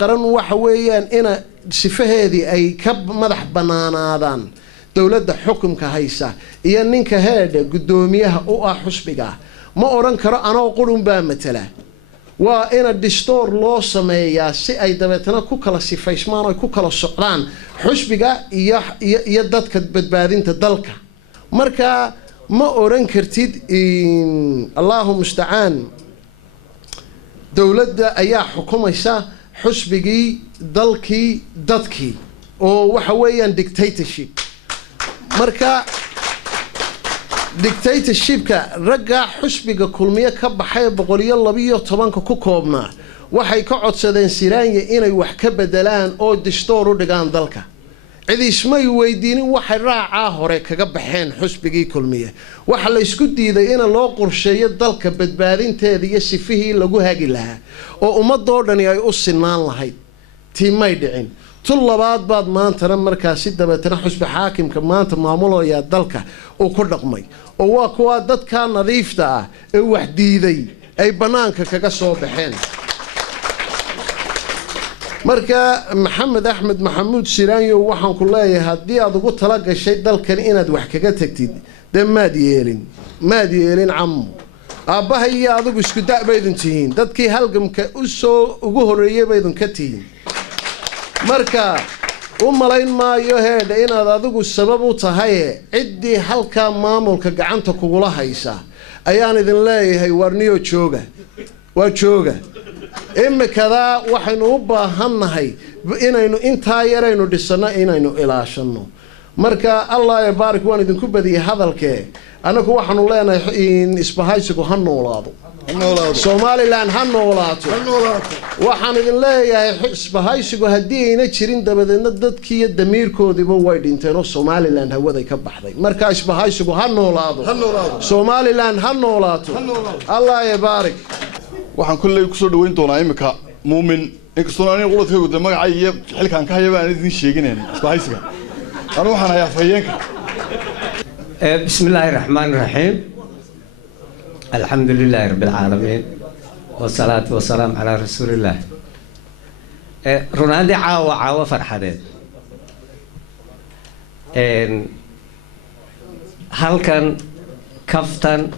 qoran waxa weeyaan ina sifaheedii ay ka madax bannaanaadaan dowladda xukunka haysa iyo ninka heedha guddoomiyaha u ah xusbiga ma odhan karo anoo qurun baa matala waa ina dhistoor loo sameeyaa si ay dabeetana ku kala sifaysmaan oo ay ku kala socdaan xusbiga iyo dadka badbaadinta dalka marka ma odhan kartid allahu mustacaan dowladda ayaa xukumaysa xusbigii dalkii dadkii oo waxa weeyaan dictatorship marka dictatorshipka ragga xusbiga kulmiye ka baxay 112 ku koobnaa waxay ka codsadeen Siraanya inay wax ka bedelaan oo distoor u dhigaan dalka cidismay weydiinin waxay raacaa hore kaga baxeen xusbigii kulmiye waxa la isku diiday in loo qorsheeyo dalka badbaadinteeda iyo sifihii lagu hagi lahaa oo ummadoo dhani ay u sinaan lahayd tiimay dhicin labaad baad maantana markaasi dabeetana xusbi xaakimka maanta maamulaya dalka uu ku dhaqmay oo waa kuwa dadka nadiifta ah ee wax diiday ay banaanka kaga soo baxeen marka maxamed axmed maxamuud Siraanyo waxaan ku leeyahay haddii aad ugu tala gashay dalkan inaad wax kaga tagtid de maad yeelin cammo aabbaha iyo adigu isku da'baydun tihiin dadkii halgamka ugu horeeyay baydun ka tihiin marka u malayn maayo heedha inaad adigu sabab u tahay ciddii halkaa maamulka gacanta kugula haysa ayaan idin leeyahay warniyo jooga imikada waxaynu u baahannahay inaynu intaa yaraynu dhisano inaynu ilaashano marka allah ya baarik waan idinku badiyay hadalkee anagu waxaanu leenahay in isbahaysigu ha noolaado Somaliland ha noolaato waxaan idin leeyahay isbahaysigu haddii ayna jirin dabadeedna dadkii iyo damiirkoodiiba way dhinteen oo Somaliland hawaday ka baxday marka isbahaysigu ha noolaado Somaliland ha noolaato allah ya baarik waxaan kulley ku soo dhaweyn doonaa imika muumin inkastoo aniga quladkaygu de magacay iyo xilkaan ka hayaba aan idin sheeginayn isbahaysiga anu waxaan hayaa fayeenka bismillaahi raxmaani raxiim alxamdulilaahi rabbil caalamiin wasalaatu wasalaam calaa rasuulillaah runaantii caawa farxadeed halkan kaftan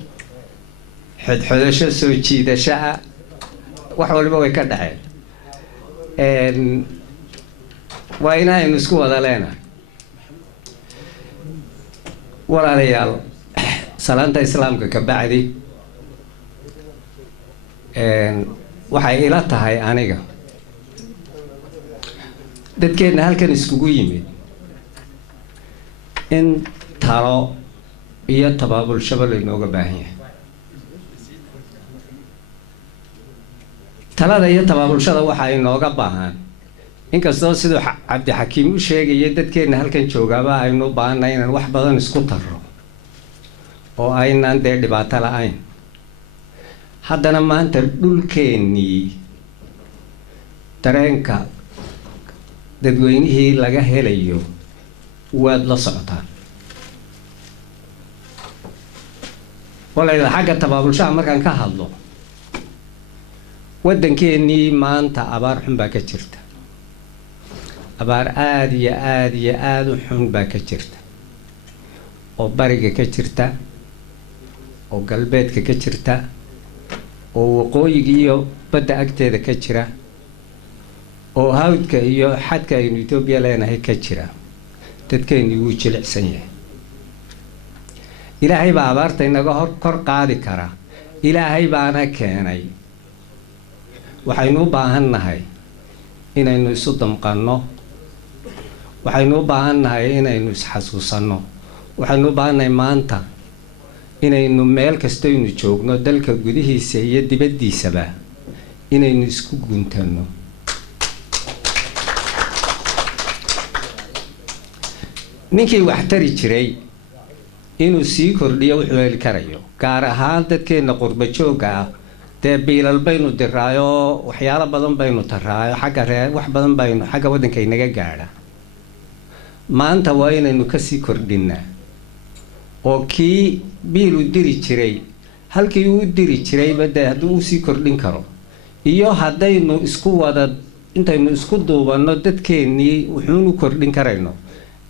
xodxodasho soo jiidasho ah wax waliba way ka dhaceen waa inaynu isku wada leenahay walaalayaal salaanta islaamka ka bacdi waxay ila tahay aniga dadkeena halkan iskugu yimid in talo iyo tabaabulshaba laynooga baahan yahay talada iyo tabaabulshada waxa inooga baahan inkastoo sidoo cabdixakiim u sheegayay dadkeena halkan joogaaba aynu u baahannahay inaan wax badan isku tarro oo aynaan dee dhibaato la-ayn haddana maanta dhulkeennii dareenka dadweynihii laga helayo waad la socotaan walayda xagga tabaabulshaha markaan ka hadlo waddankeennii maanta abaar xun baa ka jirta abaar aada iyo aada u xun baa ka jirta oo bariga ka jirta oo galbeedka ka jirta oo waqooyiga iyo badda agteeda ka jira oo hawdka iyo xadka aynu Itoobiya leenahay ka jira dadkeennii wuu jilicsan yahay ilaahay baa abaarta inaga kor qaadi kara ilaahay baana keenay waxaynu u baahannahay inaynu isu damqanno waxaynu u baahannahay inaynu isxasuusanno waxaynu u baahannahay maanta inaynu meel kastaynu joogno dalka gudihiisa iyo dibaddiisaba inaynu isku guntanno ninkii wax tari jiray inuu sii kordhiyo wuxuu heli karayo gaar ahaan dadkeena qurba joogga ah dee biilal baynu diraayo waxyaalo badan baynu taraayo wax badan baynu xagga waddanka inaga gaadha maanta waa inaynu kasii kordhinnaa oo kii biilu diri jiray halkii uu diri jirayba dee hadduu usii kordhin karo iyo haddaynu isku wada intaynu isku duubanno dadkeennii wuxuunu kordhin karayno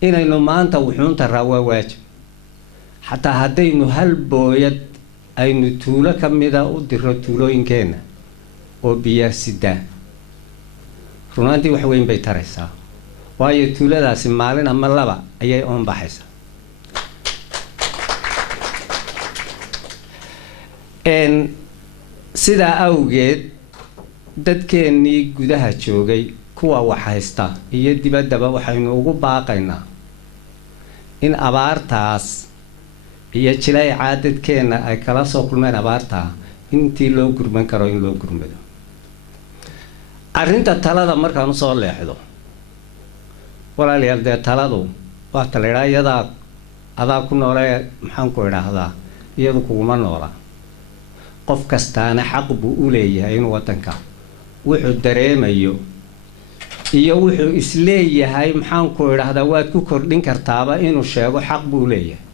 inaynu maanta wuxuun taraa waa waajib xataa haddaynu hal booyad aynu tuulo ka mida u diro tuulooyinkeenna oo biyaa sidaa runaantii wax weyn bay taraysaa waayo tuuladaasi maalin ama laba ayay oon baxaysaa sidaa awgeed dadkeennii gudaha joogay kuwa wax haysta iyo dibaddaba waxaynu ugu baaqaynaa in abaartaas iyo jilaycaa dadkeenna ay kala soo kulmeen abaartaa intii loo gurman karo in loo gurmado arrinta talada markaan usoo leexdo walaalayaal dee taladu waata la idhaa iyadaa adaa ku noolee maxaan ku idhaahdaa iyadu kuguma noola qof kastaana xaq buu u leeyahay inuu waddanka wuxuu dareemayo iyo wuxuu isleeyahay maxaan ku idhaahdaa waad ku kordhin kartaaba inuu sheego xaq buu leeyahay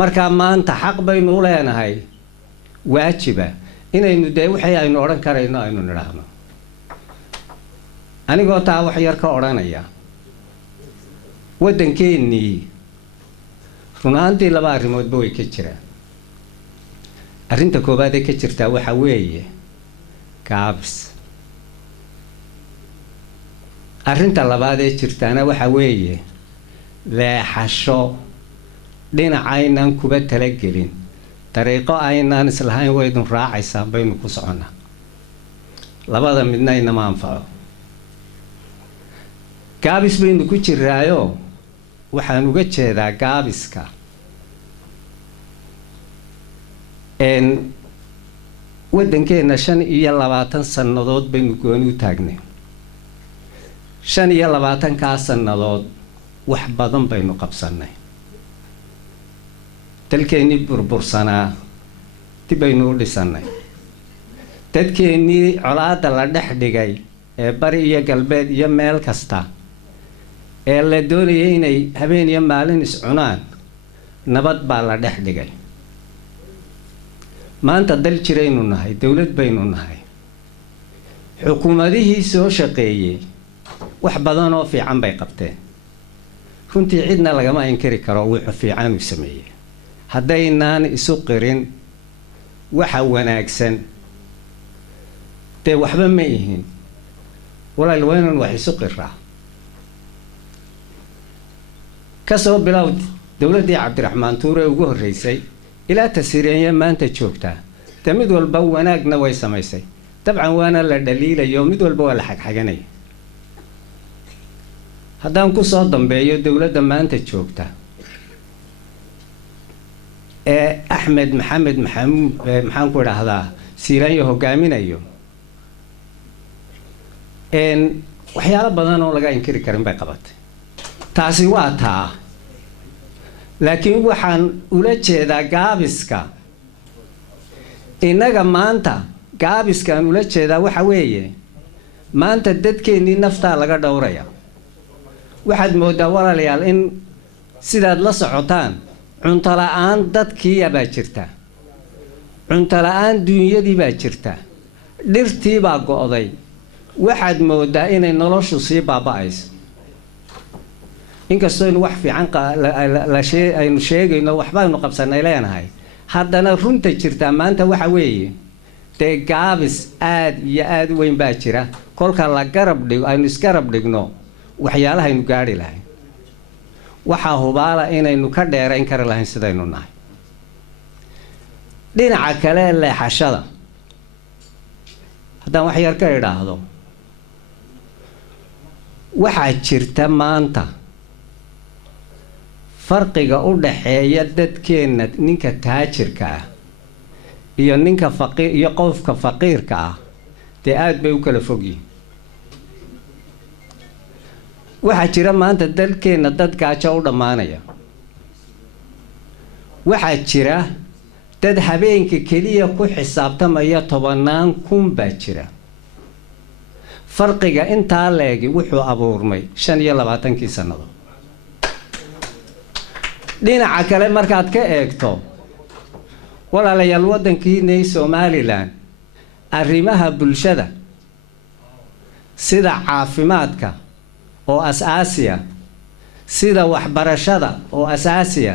markaa maanta xaq baynu u leenahay waajiba inaynu dee waxay aynu odhan karayno aynu nidhaahno anigoo taa wax yar ka odhanaya waddankeennii runaantii laba arrimoodba way ka jiraan arrinta koowaad ee ka jirtaa waxa weeye gaabis arrinta labaad ee jirtaana waxa weeye leexasho dhinac aynaan kuba talagelin dariiqo aynaan islahayn waydun raacaysaa baynu ku soconnaa labada midna inama anfaco gaabis baynu ku jiraayo waxaan uga jeedaa gaabiska waddankeenna 25 sannadood baynu gooni u taagnay 25 sannadood wax badan baynu qabsannay dalkeennii burbursanaa dib baynu u dhisannay dadkeennii colaadda la dhex dhigay ee bari iyo galbeed iyo meel kasta ee la doonayay inay habeen iyo maalin iscunaan nabad baa la dhex dhigay maanta dal jiraynu nahay dowlad baynu nahay xukuumadihii soo shaqeeyey wax badan oo fiican bay qabteen runtii cidna lagama inkiri karo wuxuu fiican u sameeyey haddaynaan isu qirin waxa wanaagsan dee waxba ma ihin walaal waynan wax isu qiraa kasoo bilow dowladdii cabdiraxmaan tuure ugu horreysay ilaa tasiireenya maanta joogtaa dee mid walba wanaagna way samaysay dabcan waana la dhaliilayo mid walba waa la xagxaganaya haddaan ku soo dambeeyo dowladda maanta joogta ee axmed maxamed maxamuud maxaan ku idhaahdaa siilaanyo hogaaminayo waxyaalo badan oo laga inkiri karin bay qabatay taasi waa taa laakiin waxaan ula jeedaa gaabiska innaga maanta gaabiskaan ula jeedaa waxa weeye maanta dadkeennii naftaa laga dhowraya waxaad moodaa walaalayaal in sidaad la socotaan cunto la-aan dadkiiya baa jirta cunto la-aan duunyadii baa jirta dhirtii baa go'day waxaad moodaa inay noloshu sii baaba'ayso inkastoo inu wax fiican aynu sheegayno waxbaynu qabsanay leenahay haddana runta jirtaa maanta waxa weeye dee gaabis aad iyo aad u weyn baa jira kolka la garab dhigo aynu isgarab dhigno waxyaalahaynu gaadhi lahayn waxaa hubaala inaynu ka dheerayn kari lahayn sidaynu nahay dhinaca kale leexashada haddaan wax yar ka idhaahdo waxaa jirta maanta farqiga u dhaxeeya dadkeenna ninka taajirka ah iyo ninka faqiir iyo qofka faqiirka ah dee aad bay u kala fogyihin waxaa jira maanta dalkeenna dad gaajo u dhammaanaya waxaa jira dad habeenka keliya ku xisaabtamaya 10,000 baa jira farqiga intaa leegi wuxuu abuurmay 25 sannadood dhinaca kale markaad ka eegto walaalayaal waddankiinay somalilan arrimaha bulshada sida caafimaadka oo asaasiya sida waxbarashada oo asaasiya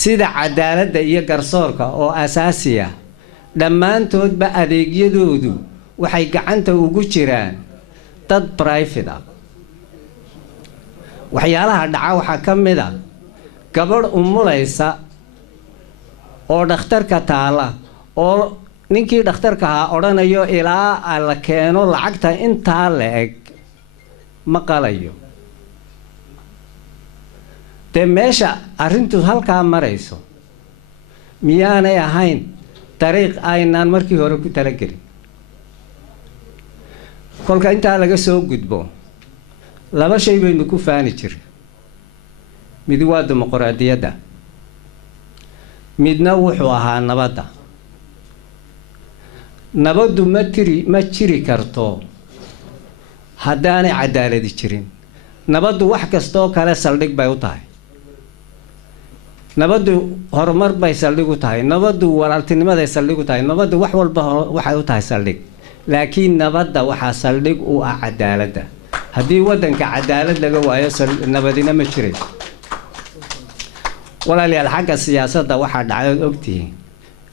sida cadaaladda iyo garsoorka oo asaasiya dhammaantoodba adeegyadoodu waxay gacanta ugu jiraan dad private ah. waxyaalaha dhaca waxaa ka mid a gabadh umulaysa oo dhakhtarka taala oo ninkii dhakhtarka ahaa odhanayo ilaa la keeno lacagta intaa la eg ma qalayo. dee meesha arrintu halkaa marayso miyaanay ahayn dariiq aynaan markii hore ku talagelin? kolka intaa laga soo gudbo laba shay baynu ku faani jiray, mid waa dimuqraadiyadda, midna wuxuu ahaa nabadda. nabaddu ma jiri karto haddaanay cadaaladi jirin. nabaddu wax kastoo kale saldhig bay u tahay. nabaddu horumar bay saldhig u tahay, nabaddu walaaltinimaday saldhig u tahay, nabaddu wax walba waxay u tahay saldhig. laakiin nabadda waxaa saldhig u ah cadaaladda. haddii waddanka cadaalad laga waayo nabadina ma jirayso. walaalayaal xagga siyaasadda waxaa dhacdood ogtihiin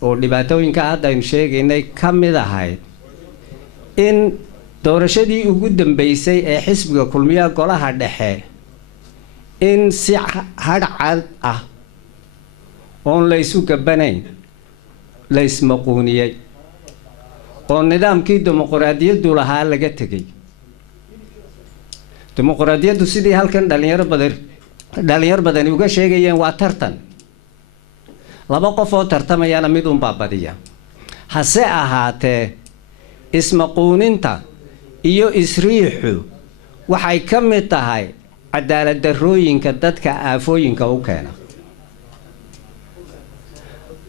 oo dhibaatooyinka hadda aynu sheegaynay ka mid ahayd in doorashadii ugu dambeysay ee xisbiga kulmiya golaha dhexe in si hadhcad ah oon laysu gabanayn laysmaquuniyey oo nidaamkii dimuqraadiyaddu lahaa laga tegay. dimuqraadiyaddu sidii halkan dhalinyaro badani uga sheegayeen waa tartan. laba qof oo tartamayana mid unbaa badiya. hase ahaatee ismaquuninta iyo isriixu waxay ka mid tahay cadaalad darrooyinka dadka aafooyinka u keena.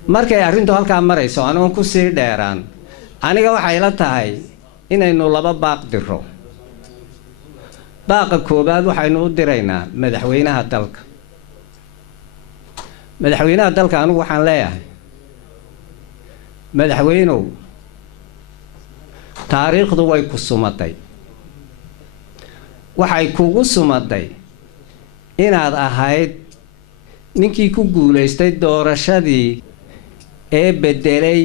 markay arrintu halkaa marayso anoon ku sii dheeraan, aniga waxay la tahay inaynu laba baaq diro. baaqa koobaad waxaynu u diraynaa madaxweynaha dalka. madaxweynaha dalka anigu waxaan leeyahay, madaxweynow taariikhdu way ku sumaday. waxay kugu sumaday inaad ahayd ninkii ku guulaystay doorashadii ee bedelay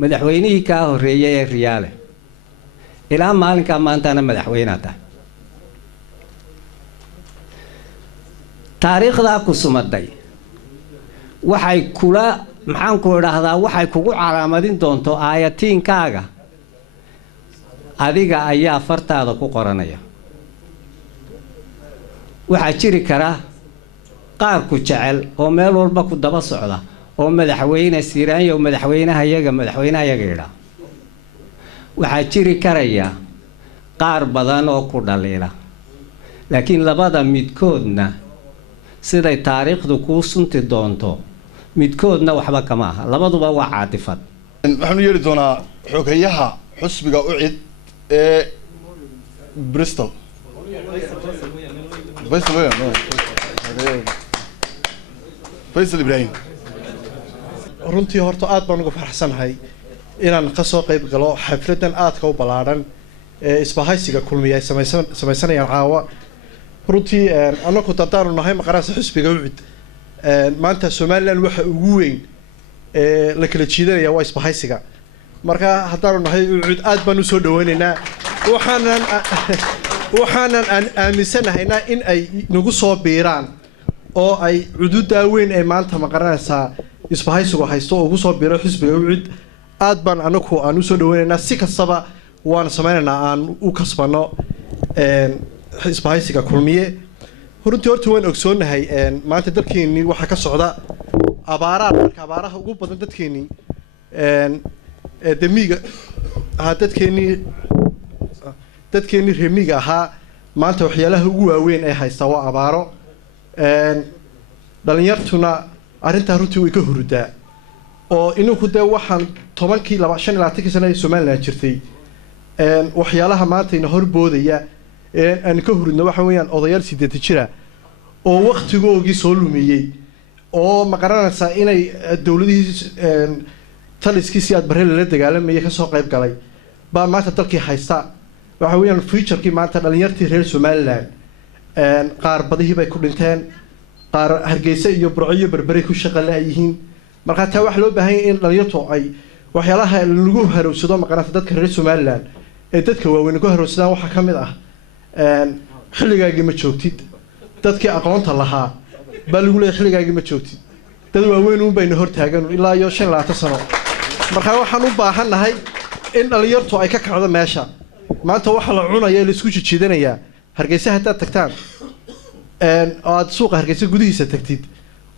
madaxweynihii kaa horreeyay ee riyaale. ilaa maalinkaa maantana madaxweynea tahay. taariikhdaa ku sumaday waxay kula maxaanku idhaahdaa waxay kugu calaamadin doonto aayatiinkaaga adiga ayaa fartaada ku qoranaya. waxaa jiri kara qaar ku jecel oo meel walba ku daba socda oo madaxweyne siiraanyo madaxweynaha yaga idhaa. waxaa jiri karaya qaar badan oo ku dhaliila, laakiin labada midkoodna siday taariikhdu kuu sunti doonto midkoodna waxba kama aha. labaduba waa caatifad. waxaanu yeeri doonaa xogeyaha xusbiga ucid ee Bristol. Faysal Ibrahim. runtii horta aad baan uga faraxsanahay inaan ka soo qayb galo xafladan aadka u ballaaran ee isbahaysiga kulmiya ay samaysanayaan caawa. runtii anagu daddaanu nahay maqaraasa xusbiga ucid. maanta somalilan waxa ugu weyn ee la kala jiidanaya waa isbahaysiga. marka haddaanu nahay ucid aad baan u soo dhawaynaynaa. waxaanan aaminsanahaynaa in ay nagu soo biiraan oo ay cududaa weyn ee maanta maqaranaysaa isbahaysigu haysto oo ugu soo biiro xusbiga ucid. aad baan anagu aan u soo dhawaynaynaa. si kastaba waan samaynaynaa aan u kasbano isbahaysiga kulmiye. runtii horta waan ogsoonahay maanta dalkeenii waxaa ka socda abaaraha. marka abaaraha ugu badan dadkeenii demiga ahaa dadkeenii reemiga ahaa maanta waxyaalaha ugu waaweyn ee haysta waa abaaro. dhalinyartuna arrintaa runtii way ka hurudaa oo ininku dee waxaan 25 sano ee somalilan jirtay waxyaalaha maanta ina horboodaya aan ka hurudno waxa weeyaan odayaal 8 jira oo waqtigoogii soo lumiyay oo ma garanaysaa inay dowladihii taliskiisii aad barre lala dagaalamayay kasoo qayb galay baa maanta dalkii haysta waxa weeyaan futurkii maanta dhalinyartii reer Somaliland qaar badihii bay ku dhinteen qaar Hargeysa iyo Burco iyo Berberi ku shaqo leeyihiin marka taa wax loo baahan yahay in dhalinyartu ay waxyaalaha lagu harowsado ma garanaysaa dadka reer Somaliland ee dadka waaweyn ku harowsadaan waxa ka mid ah xilligaagii ma joogtid dadkii aqoonta lahaa baa lagu leeyahay xilligaagii ma joogtid dad waaweyn uun bayna hor taagan ilaa iyo 25 sano marka waxaan u baahanahay in dhalinyartu ay ka kacdo meesha maanta waxa la cunaya la isku jijiidanayaa Hargeysa hadda tagtaan aad suuqa Hargeysa gudihiisa tagtid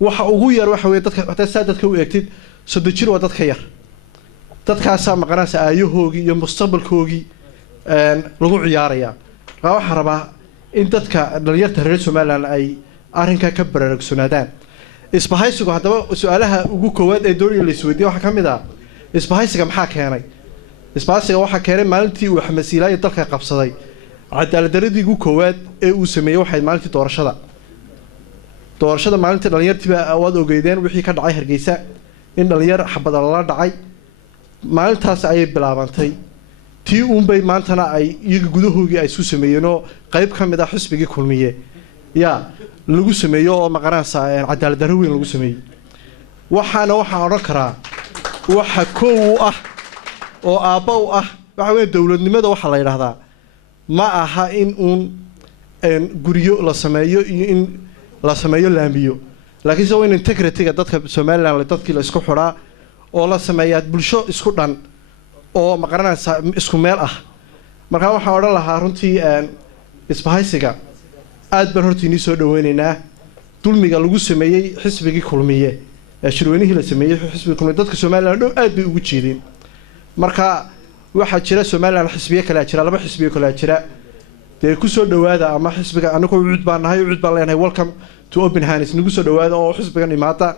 waxa ugu yar waxa weey dadka xataa saadadka u eegtid soo jir waa dadka yar dadkaas ma garanaysa aayahoogi iyo mustaqbalkoogi lagu ciyaaraya waxa rabaa in dadka dhalinyarta reer Somaliland ay arrinka ka baraarugsanadaan isbahaysigu hadaba su'aalaha ugu koowaad ee doonaya la isweydiiyo waxa kamid ah isbahaysiga maxaa keenay isbahaysiga waxa keenay maalintii uu Axmed Siilaayo dalka qabsaday cadaalad-darradii ugu koowaad ee uu sameeyay waxay maalintii doorashada maalintii dhalinyartii aad ogeydeen wixii ka dhacay Hargeysa in dhalinyar xabad la dhacay maalintaas ayay bilaabantay tii uun bay maantana ay iyaga gudahoogii ay isu sameeyeen oo qayb ka mid ah xisbigii kulmiye lagu sameeyo oo maqaranaysa cadaalad-darro weyn lagu sameeyay waxaan oran karaa waxa koow ah oo aabba u ah waxa weey dawladnimada waxa la yiraahdaa ma aha in uun guriyo la sameeyo iyo in la sameeyo laamiyo laakiin soo in integrity-ga dadka Somaliland dadkii la isku xiraa oo la sameeyaa bulsho isku dhan oo maqaranaysa isku meel ah marka waxa oran lahaa runtii isbahaysiga aad baan hortiinii soo dhaweynaynaa dulmiga lagu sameeyay xisbigii kulmiye shirweynihii la sameeyay xisbiga kulmiye dadka Somaliland aad bay ugu jeedeen marka waxa jira Somaliland xisbiye kala jira laba xisbiye kala jira de ku soo dhawaada ama xisbiga anagu cud baan nahay cud baan leenahay welcome to open hands nagu soo dhawaada oo xisbigan imaata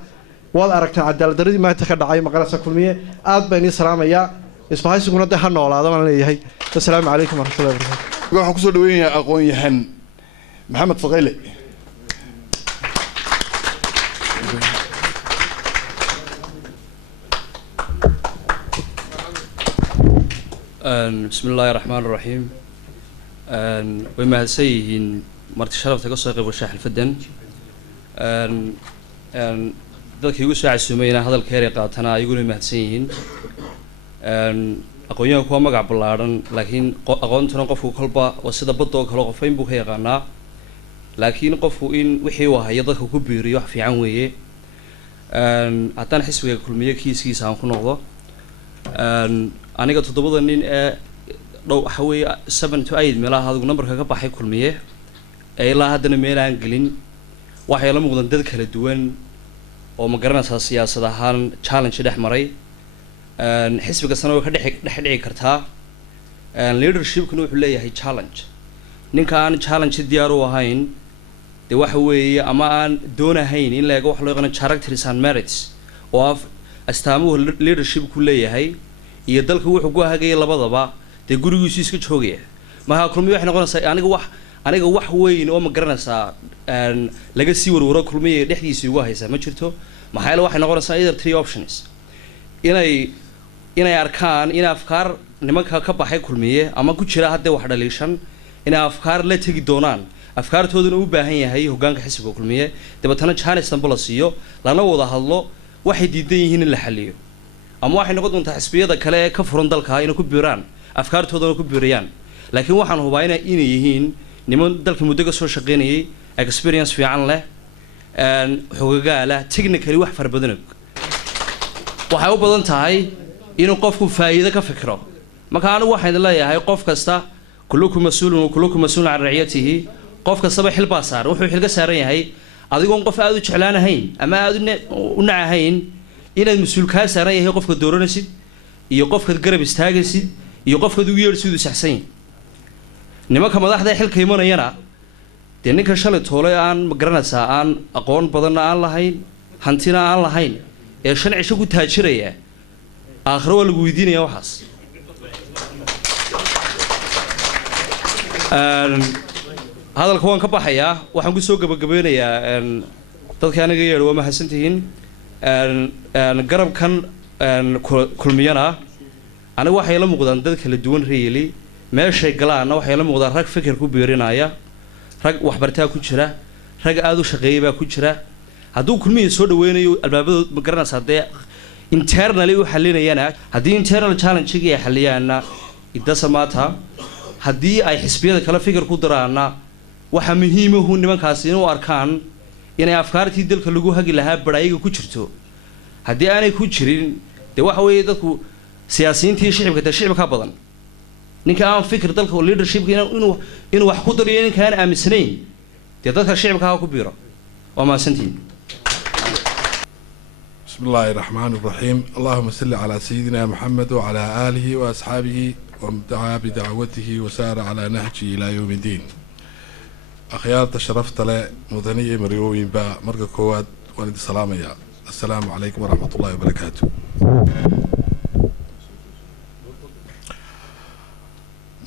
waad aragtaan cadaalad-darradii maanta ka dhacay maqaranaysa kulmiye aad baan salaamayaa isbahaysiguna ha noolaado waan leeyahay assalaamu calaykum warahmatullahi wabarakatuh waxaan ku soo dhaweynayaa aqoon-yahan محمد فقيلي بسم الله الرحمن الرحيم وما سيهين مرت شرف تقصي قبل شاح الفدن ذلك يقول ساعة سمينا هذا الكاري قاتنا يقول ما سيهين aqoonyahan kuwa magac ballaaran laakiin aqoontuna qofku kolba waa sida badoo kale qofayn buu ka yaqaanaa laakiin qofku in wixii uu hayo dadka ku biiriyo wax fiican weeye haddaan xisbiga kulmiye kiiskiisa aan ku noqdo aniga 7 nin ee dhow waxa weeye 7 to 8 meelaha adigu numberka ka baxay kulmiye ee ilaa haddana meel aan gelin waxay la muuqdaan dad kala duwan oo ma garanaysaa siyaasad ahaan challenge dhex maray xisbiga sanadka ka dhex kartaa leadership-kuna wuxuu leeyahay challenge ninka aan challenge diyaar u ahayn de waxa weeye ama aan doonahayn in laga wax loo yaqaan characters and merits oo astaamuhu leadership-ku leeyahay iyo dalka wuxuu ku hagayay labadaba de gurigiisu iska joogaya marka kulmiye waxay noqonaysaa aniga wax weyn oo ma garanaysaa laga sii warwaro kulmiye dhexdiisa ugu haysa ma jirto maxay waxay noqonaysaa either 3 options inay arkaan in afkaar nimanka ka baxay kulmiye ama ku jira hadda wax dhaliishan in afkaar la tagi doonaan afkaartooduna u baahan yahay hoggaanka xisbiga kulmiye dabatana chance tan bala siiyo lana wada hadlo waxay diidan yihiin in la xaliyo ama waxay noqon doontaa xisbiyada kale ee ka furan dalka inay ku biiraan afkaartoodana ku biirayaan laakiin waxaan hubaa inay yihiin niman dalka muddo ka soo shaqeynayay experience fiican leh xogagaala technically wax farbadan waxay u badan tahay inuu qofku faa'iido ka fikiro marka anigu waxaan leeyahay qof kasta kullukum mas'uulun wa kullukum mas'uulun an ra'iyatihi qof kasta xil baa saaran wuxuu xil ka saaran yahay adigoon qof aad u jeclaanahayn ama aad u nacahayn inaad mas'uul ka saaran yahay qofka dooranaysid iyo qofka garab istaagaysid iyo qofka ugu yeersid u saxsan nimanka madaxda xilka imanayana de ninka shalay toole aan ma garanaysaa aan aqoon badan aan lahayn hantina aan lahayn ee 5 cisho ku taajiraya aakhiro waa lagu weydiinaya waxaas hadalka waan ka baxayaa waxaan ku soo gabagabeynayaa dadka aniga yeedha waa mahadsantihiin garabkan kulmiyana aniga waxay la muuqdaan dad kala duwan reeli meeshay galaana waxay la muuqdaan rag fikir ku biirinaya rag waxbartaa ku jira rag aad u shaqeeyay baa ku jira hadduu kulmiye soo dhaweynayo albaabadooda ma garanaysaa dee internally u xalinayana haddii internal challenge-gii ay xaliyaana idasa maata haddii ay xisbiyada kale fikir ku daraana waxaa muhiimahu nimankaasi inuu arkaan inay afkaartii dalka lagu hagi lahaa barayiga ku jirto haddii aanay ku jirin dee waxa weeye dadku siyaasiyiintii shicibka dee shicibka badan ninka aan fikir dalka oo leadershipka inuu wax ku dariyo ninka aan aaminsanayn dee dadka shicibka ha ku biiro waa mahadsantihiin بسم الله الرحمن الرحيم اللهم صل على سيدنا محمد وعلى آله وأصحابه ومن دعا بدعوته وسار على نهجه إلى يوم الدين أخيار تشرفت له مدني مريوين با مرقى كواد والد السلام يا السلام عليكم ورحمة الله وبركاته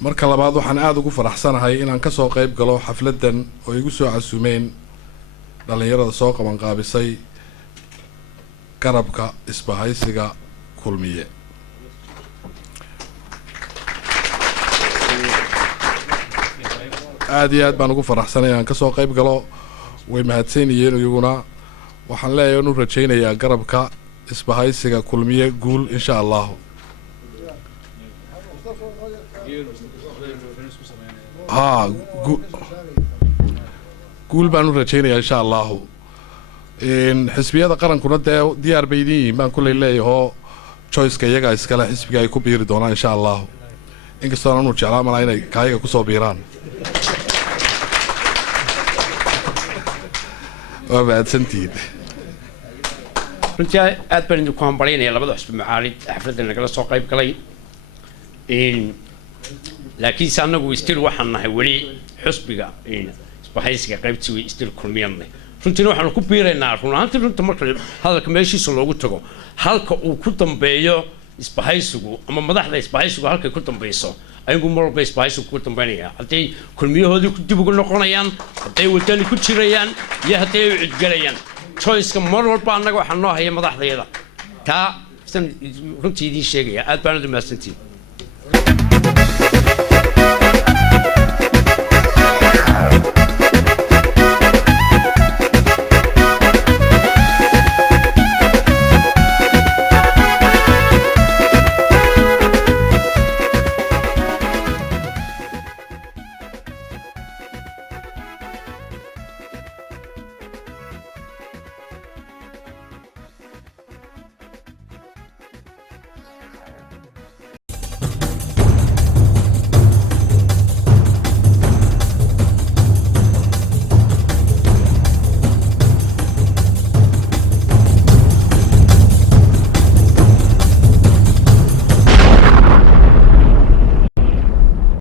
marka labaad waxaan aad ugu faraxsanahay inaan ka soo qayb galo xafladan oo igu soo casuumeen dhalinyarada soo qaban qaabisay garabka isbahaysiga kulmiye aad iyo aad baan ugu faraxsanay inaan kasoo qayb galo way mahadsanyihiin iyaguna waxaan leeyahay inu rajaynayaa garabka isbahaysiga kulmiye guul insha allahu haa guul baan u rajaynayaa insha allahu xisbiyada qarankuna dee diyaar bay idin yihiin baan kulley leeyahoo choiceka iyagaa iskale xisbiga ay ku biiri doonaan insha allahu inkastoona anu jeclaan malaa inay kaayaga kusoo biiraan waa mahadsantihiin runtii aad baan idinku hambalyaynaya labada xusbi macaalid xafladda nagala soo qayb galay laakiinse annagu still waxaan nahay weli xusbiga isbahaysiga qaybtii still kulmiyanne runtiina waxaanu ku biiraynaa run ahaantii runta marka hadalka meeshiisa loogu tago halka uu ku dambeeyo isbahaysigu ama madaxda isbahaysigu halkay ku dambayso ayagu mar walba isbahaysigu ku dambaynaya hadday kulmiyahoodii dib ugu noqonayaan hadday wadani ku jirayaan iyo hadday ay cidgalayaan choiceka mar walba annaga waxaa noo haya madaxdayada taa san runtii idiin sheegaya aad baanad u mahadsantihiin